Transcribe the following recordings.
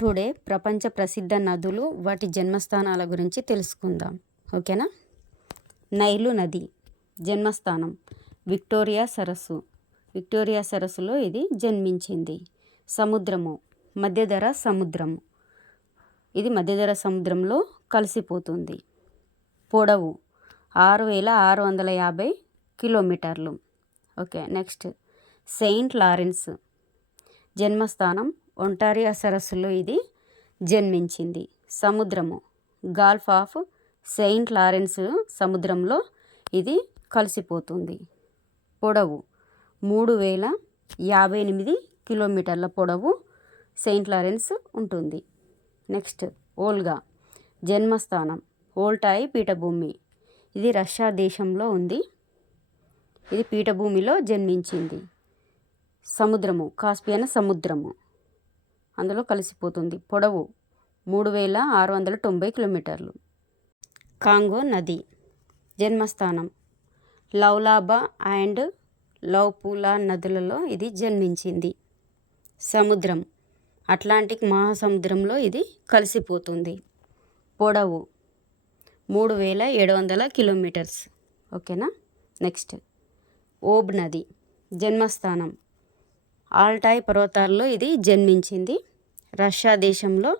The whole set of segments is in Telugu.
టుడే ప్రపంచ ప్రసిద్ధ నదులు వాటి జన్మస్థానాల గురించి తెలుసుకుందాం. ఓకేనా. నైలు నది జన్మస్థానం విక్టోరియా సరస్సు. విక్టోరియా సరస్సులో ఇది జన్మించింది. సముద్రము మధ్యధరా సముద్రము. ఇది మధ్యధరా సముద్రంలో కలిసిపోతుంది. పొడవు 6650 కిలోమీటర్లు. ఓకే. నెక్స్ట్ సెయింట్ లారెన్స్ జన్మస్థానం ఒంటారియో సరస్సులో ఇది జన్మించింది. సముద్రము గాల్ఫ్ ఆఫ్ సెయింట్ లారెన్స్ సముద్రంలో ఇది కలిసిపోతుంది. పొడవు 3058 కిలోమీటర్ల పొడవు సెయింట్ లారెన్స్ ఉంటుంది. నెక్స్ట్ ఓల్గా జన్మస్థానం ఓల్టాయి పీఠభూమి. ఇది రష్యా దేశంలో ఉంది. ఇది పీఠభూమిలో జన్మించింది. సముద్రము కాస్పియన్ సముద్రము అందులో కలిసిపోతుంది. పొడవు 3690 కిలోమీటర్లు. కాంగో నది జన్మస్థానం లౌలాబా అండ్ లౌపూలా నదులలో ఇది జన్మించింది. సముద్రం అట్లాంటిక్ మహాసముద్రంలో ఇది కలిసిపోతుంది. పొడవు 3700 కిలోమీటర్స్. ఓకేనా. నెక్స్ట్ ఓబ్ నది జన్మస్థానం ఆల్టాయ్ పర్వతాల్లో ఇది జన్మించింది. రష్యా దేశంలో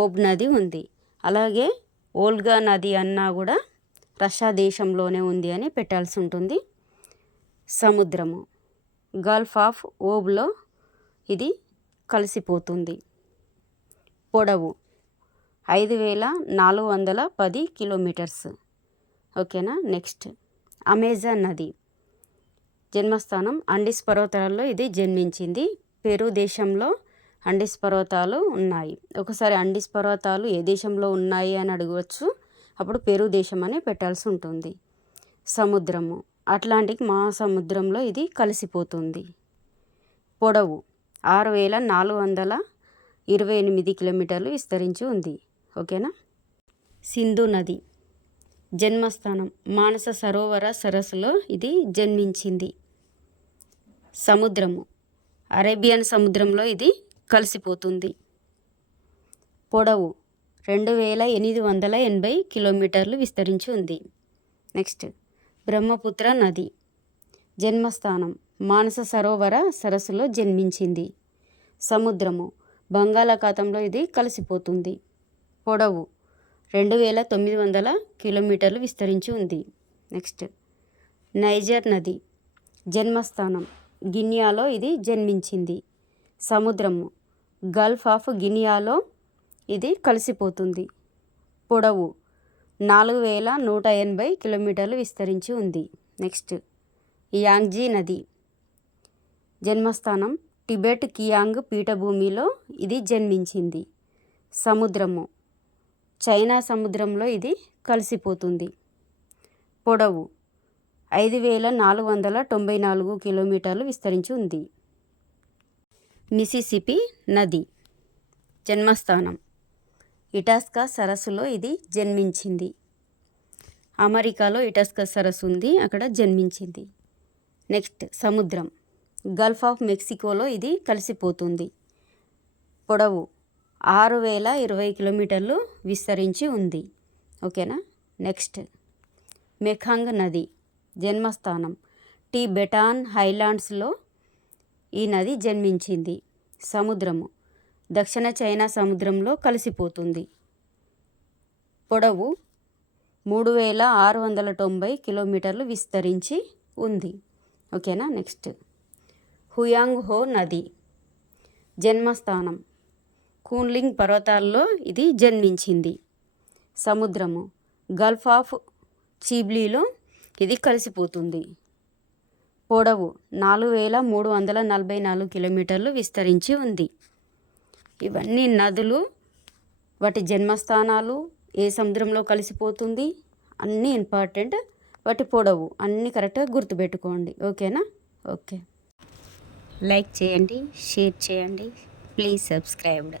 ఓబ్ నది ఉంది. అలాగే ఓల్గా నది అన్నా కూడా రష్యా దేశంలోనే ఉంది అని పెట్టాల్సి ఉంటుంది. సముద్రము గల్ఫ్ ఆఫ్ ఓబ్లో ఇది కలిసిపోతుంది. పొడవు 5410 కిలోమీటర్స్. ఓకేనా. నెక్స్ట్ అమెజాన్ నది జన్మస్థానం అండీస్ పర్వతాలలో ఇది జన్మించింది. పెరు దేశంలో అండీస్ పర్వతాలు ఉన్నాయి. ఒకసారి అండీస్ పర్వతాలు ఏ దేశంలో ఉన్నాయి అని అడగవచ్చు. అప్పుడు పెరు దేశం అని పెట్టాల్సి ఉంటుంది. సముద్రము అట్లాంటిక్ మహాసముద్రంలో ఇది కలిసిపోతుంది. పొడవు 6428 కిలోమీటర్లు విస్తరించి ఉంది. ఓకేనా. సింధు నది జన్మస్థానం మానస సరోవర సరస్సులో ఇది జన్మించింది. సముద్రము అరేబియన్ సముద్రంలో ఇది కలిసిపోతుంది. పొడవు 2880 కిలోమీటర్లు విస్తరించి ఉంది. నెక్స్ట్ బ్రహ్మపుత్ర నది జన్మస్థానం మానస సరోవర సరస్సులో జన్మించింది. సముద్రము బంగాళాఖాతంలో ఇది కలిసిపోతుంది. పొడవు 2900 కిలోమీటర్లు విస్తరించి ఉంది. నెక్స్ట్ నైజర్ నది జన్మస్థానం గినియాలో ఇది జన్మించింది. సముద్రము గల్ఫ్ ఆఫ్ గినియాలో ఇది కలిసిపోతుంది. పొడవు 4180 కిలోమీటర్లు విస్తరించి ఉంది. నెక్స్ట్ యాంగ్జీ నది జన్మస్థానం టిబెట్ కియాంగ్ పీఠభూమిలో ఇది జన్మించింది. సముద్రము చైనా సముద్రంలో ఇది కలిసిపోతుంది. పొడవు 5494 కిలోమీటర్లు విస్తరించి ఉంది. మిసిసిపి నది జన్మస్థానం ఇటాస్కా సరస్సులో ఇది జన్మించింది. అమెరికాలో ఇటాస్కా సరస్సు ఉంది, అక్కడ జన్మించింది. నెక్స్ట్ సముద్రం గల్ఫ్ ఆఫ్ మెక్సికోలో ఇది కలిసిపోతుంది. పొడవు 6020 కిలోమీటర్లు విస్తరించి ఉంది. ఓకేనా. నెక్స్ట్ మెకాంగ్ నది జన్మస్థానం టిబెటాన్ హైలాండ్స్లో ఈ నది జన్మించింది. సముద్రము దక్షిణ చైనా సముద్రంలో కలిసిపోతుంది. పొడవు 3690 కిలోమీటర్లు విస్తరించి ఉంది. ఓకేనా. నెక్స్ట్ హుయాంగ్ హో నది జన్మస్థానం కూన్లింగ్ పర్వతాల్లో ఇది జన్మించింది. సముద్రము గల్ఫ్ ఆఫ్ చీబ్లీలో ఇది కలిసిపోతుంది. పొడవు 4344 కిలోమీటర్లు విస్తరించి ఉంది. ఇవన్నీ నదులు, వాటి జన్మస్థానాలు, ఏ సముద్రంలో కలిసిపోతుంది అన్నీ ఇంపార్టెంట్. వాటి పొడవు అన్నీ కరెక్ట్గా గుర్తుపెట్టుకోండి. ఓకేనా. ఓకే. లైక్ చేయండి, షేర్ చేయండి, ప్లీజ్ సబ్స్క్రైబ్డ్.